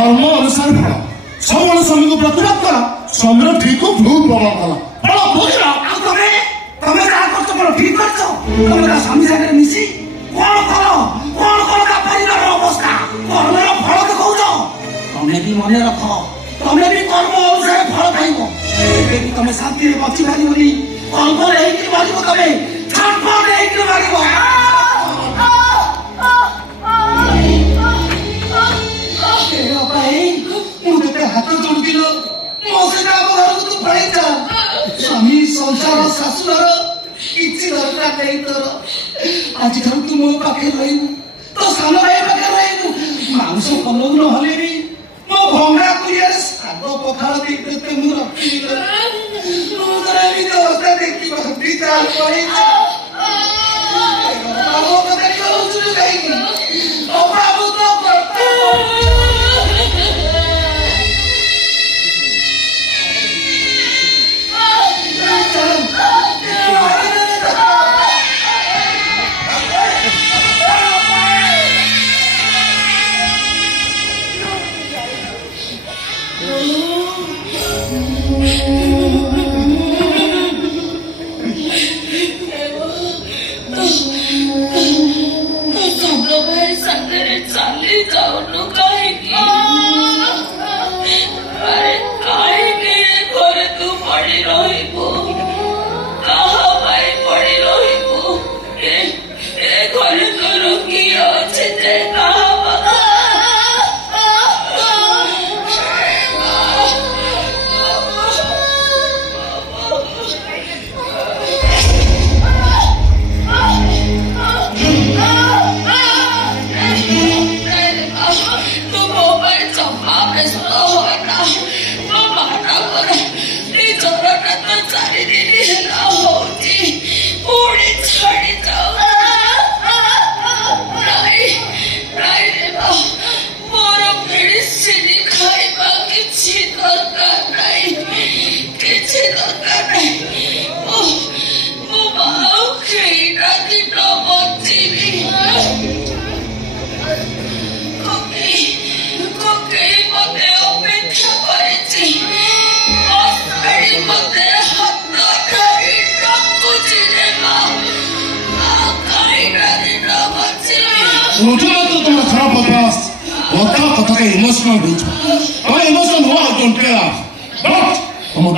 कर्म अनुसार फल सब स्वामी को प्रतिवाद कर स्वामी ठीक को भूल प्रभाव कला ठीक स्वामी सागर मिसी कौन का परिवार अवस्था कर्मर फल देखौछ तमें भी मन रख तमें भी कर्म अनुसार फल पाइब तमें शांति बची पारिबनी कर्म लेकिन मारिब तमें छटपट लेकिन मारिब हाथ जोड़िल मो सहित आम घर को तू पड़े जा स्वामी संसार शाशुर किसी दरकार नहीं तोर आज तू मो पाखे रही तो सान भाई पाखे रही मांस पलव नहले भी मो भंगा कुरिया शाग पखाड़ देते मुझे रखी भी अवस्था देखी भाभी चाल पड़े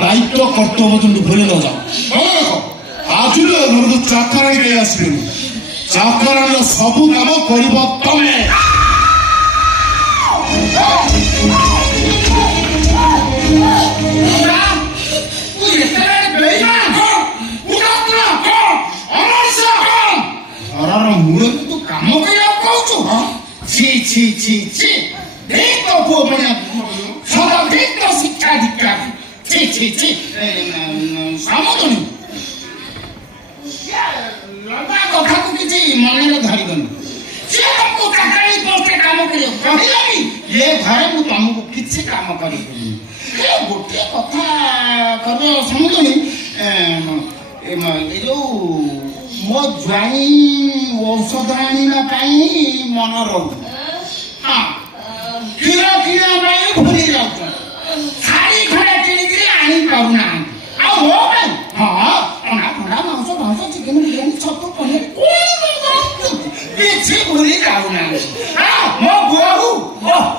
दायित्व कर्तव्य तुम भूली न जाओ आज घर को चाकराणी आसबे चाकराणी सब काम कर तमें मुड़ तू काम देख तो पुओ सदा देख तो शिक्षा दीक्षा सामदनी लंबा कथा को किसी मन धरगन से तुमको चाकरी पोस्टे काम करियो कहलानी ये घरे मु तुमको किसी काम करी गोटे कथा कर समझनी ए जो मो ज्वाई औषध आनिना पाई मन रहू हाँ क्षीर किना भूली जाऊ साड़ी खड़ा किणिकी आनी पारुना आ हो हाँ अंडा फंडा मांस चिकेन बिरियानी छतु पनीर किसी भूली जाऊना हाँ मो बोहू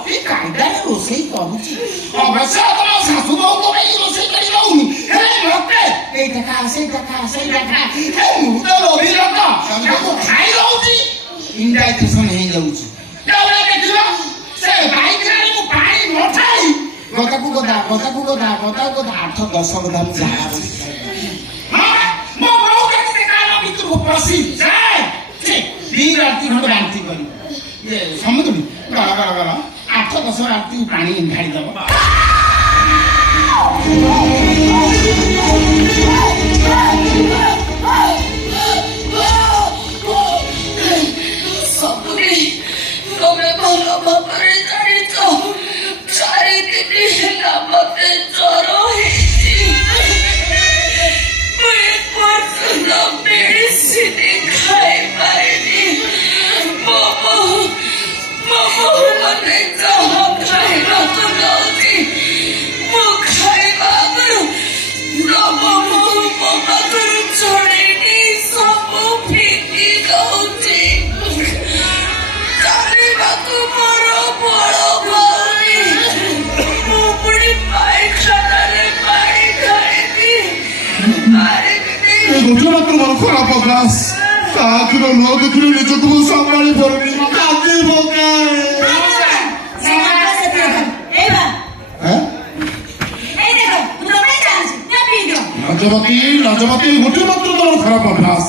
ये कायदा रोषे करुची अवश्य तुम शाशु बहु को रोषे कर मते ମୁଁ ତ ଲୋଭି ଲୋକ ତାକୁ ଖାଇ ଦଉଛି ଇଣ୍ଡାଇଜେସନ ହେଇଯାଉଛି ଦେଖିବ ସେ ବାଇକରେ ମୁଁ ପାଣି ନଠାଇ ଗଦାକୁ ଗଦା 8-10 ଗଦା ମୁଁ ଝାଡ଼ା ମୋ ବୋଉ କେତେ କାମ ଭିତରକୁ ପଶି ଯାଏ 2 ରାତି ଖଣ୍ଡେ ବାନ୍ତି କରିବ ସମୁଦ୍ର ଗଲା 8-10 ରାତି ପାଣି ଢାଳିଦବ ସବୁଦିନ ତମେ ଭଲ ଭାବରେ ଜାଣିଛ 4 ଦିନ ହେଲା ମତେ ଜ୍ୱର ହେଇଛି ମୁଁ ଏପର୍ଯ୍ୟନ୍ତ ମେଡିସିନ ଖାଇପାରିନି ମୋ ବୋହୂ ମତେ ଯାହା ଖାଇବାକୁ ଦଉଛି ମୁଁ ଖାଇବା ଆଗରୁ ତମ ବୋହୂ ମୋ ପାଖରୁ ଛଡ଼େଇକି ସବୁ ଫିଙ୍ଗି ଦଉଛି ଚାଲିବାକୁ ମୋର ବଳ ପାଉନି ମୁଁ ପୁଣି ପାଇଖାନାରେ ପାଣି ଢାଳିବି ଗୋଟିଏ ମାତ୍ର ମୋର ଖରାପ ଅଭ୍ୟାସ ତା ଆଖିର ଲୁହ ଦେଖିଲେ ନିଜକୁ ମୁଁ ସମ୍ଭାଳି ପାରୁନି କାନ୍ଦି ପକାଏ ରାଜମତୀ ଗୋଟିଏ ମାତ୍ର ତମର ଖରାପ ଅଭ୍ୟାସ